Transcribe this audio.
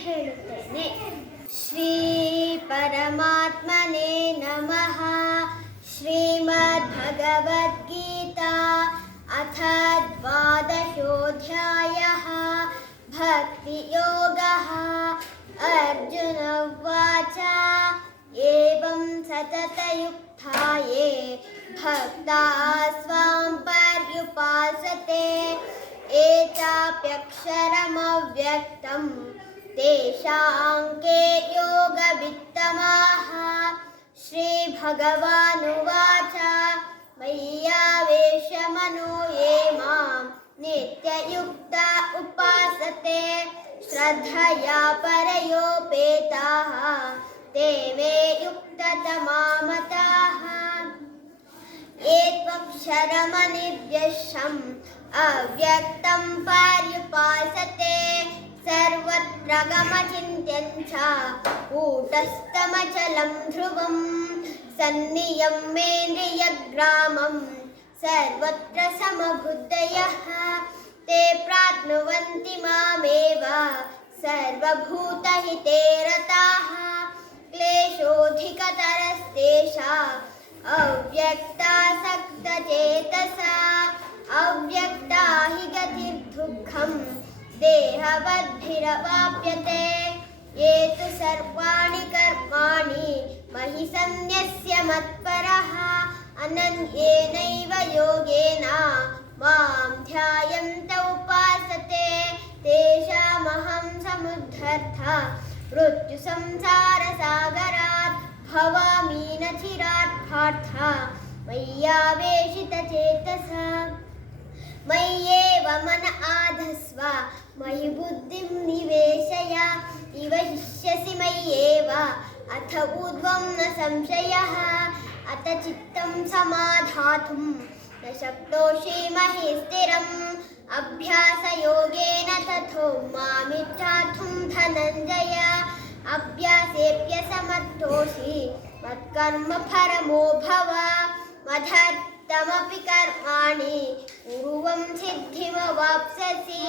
ಹೇಳುತ್ತೇನೆ. ಶ್ರೀ ಪರಮಾತ್ಮನೇ ನಮಃ. ಶ್ರೀಮದ್ ಭಗವದ್ಗೀತಾ ಅಥ ದ್ವಾದಶೋऽಧ್ಯಾಯಃ. ಭಕ್ತಿಯೋಗಃ. ಅರ್ಜುನ ಉವಾಚ ಏವಂ ಸತತಯುಕ್ತಾ ಯೇ ಭಕ್ತಾಃ ಸ್ವಾಂ ಪರ್ಯುಪಾಸತೆ ये चाप्यक्षरमव्यक्तं तेषां के योगवित्तमाः. श्रीभगवानुवाच मय्यावेशमनो ये मां नित्ययुक्ता उपासते श्रद्धया परयोपेताः ते मे युक्ततमा मताः. एत्वक्षरमनिर्देशम् अव्यक्तं पर्युपासते सर्वत्र गमचिन्त्यं च कूटस्थमचलं ध्रुवं सन्नियम्येन्द्रियग्रामं सर्वत्र समबुद्धयः ते प्राप्नुवन्ति मामेव सर्वभूतहिते रताः. क्लेशोऽधिकतरस्तेषाम् अव्यक्तासक्तचेतसा अव्यक्ता हि गतिर्दुःखं देहवद्भिरवाप्यते. ये तु सर्वाणि कर्माणि मयि सन्न्यस्य मत्परः अनन्येनैव योगेन मां ध्यायन्त उपासते तेषामहं समुद्धर्ता मृत्युसंसारसागरात् भवामि न चिरात् पार्थ मय्यावेशितचेतसा. मय्येव मन आधस्व मयि बुद्धिं निवेशय निवशिष्यसि मय्येव अथ ऊर्ध्वं न संशयः. अथ चित्तं समाधातुं न शक्नोषि मयि स्थिरम् अभ्यासयोगेन ततो मामिच्छातुं धनञ्जय. अभ्यासेऽप्यसमर्थोऽसि मत्कर्म परमो भव. मदर्थमपि कर्माणि पूर्वं सिद्धिमवाप्स्यसि.